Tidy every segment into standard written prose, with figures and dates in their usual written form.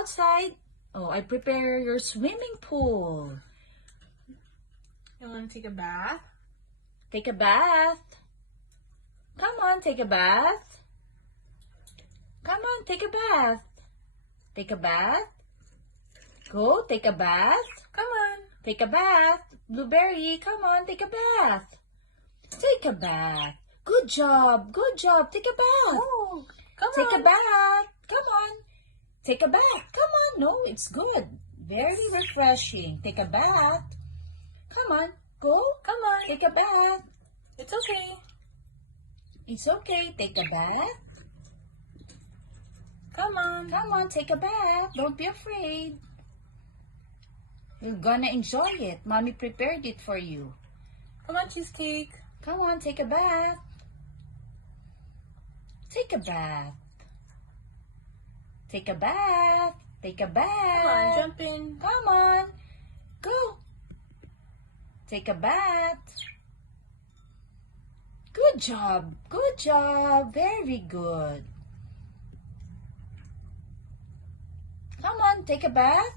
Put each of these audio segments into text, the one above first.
Outside. Oh, I prepare your swimming pool. You want to take a bath? Take a bath. Come on, take a bath. Come on, take a bath. Take a bath. Go, take a bath. Come on. Take a bath. Blueberry, come on, take a bath. Take a bath. Good job. Good job. Take a bath. Oh, come Take on. a bath. Come on. Take a bath. Come on. No, it's good. Very refreshing. Take a bath. Come on. Go. Come on. Take a bath. It's okay. It's okay. Take a bath. Come on. Come on. Take a bath. Don't be afraid. You're gonna enjoy it. Mommy prepared it for you. Come on, Cheesecake. Come on. Take a bath. Take a bath. Take a bath. Take a bath. Come on, jump in. Come on. Go. Take a bath. Good job. Good job. Very good. Come on, take a bath.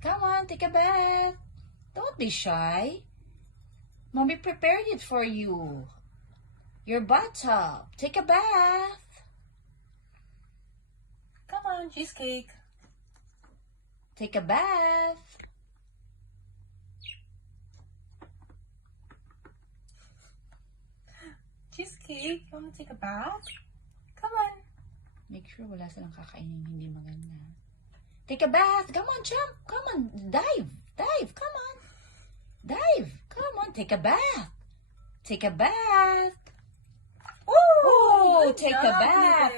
Come on, take a bath. Don't be shy. Mommy prepared it for you. Your bathtub. Take a bath. Come on, Cheesecake. Take a bath. Cheesecake, you want to take a bath? Come on. Make sure wala silang kakainin hindi maganda. Take a bath. Come on, jump. Come on, dive. Dive. Come on. Dive. Come on, take a bath. Take a bath. Oh, Oh, good take a job, bath.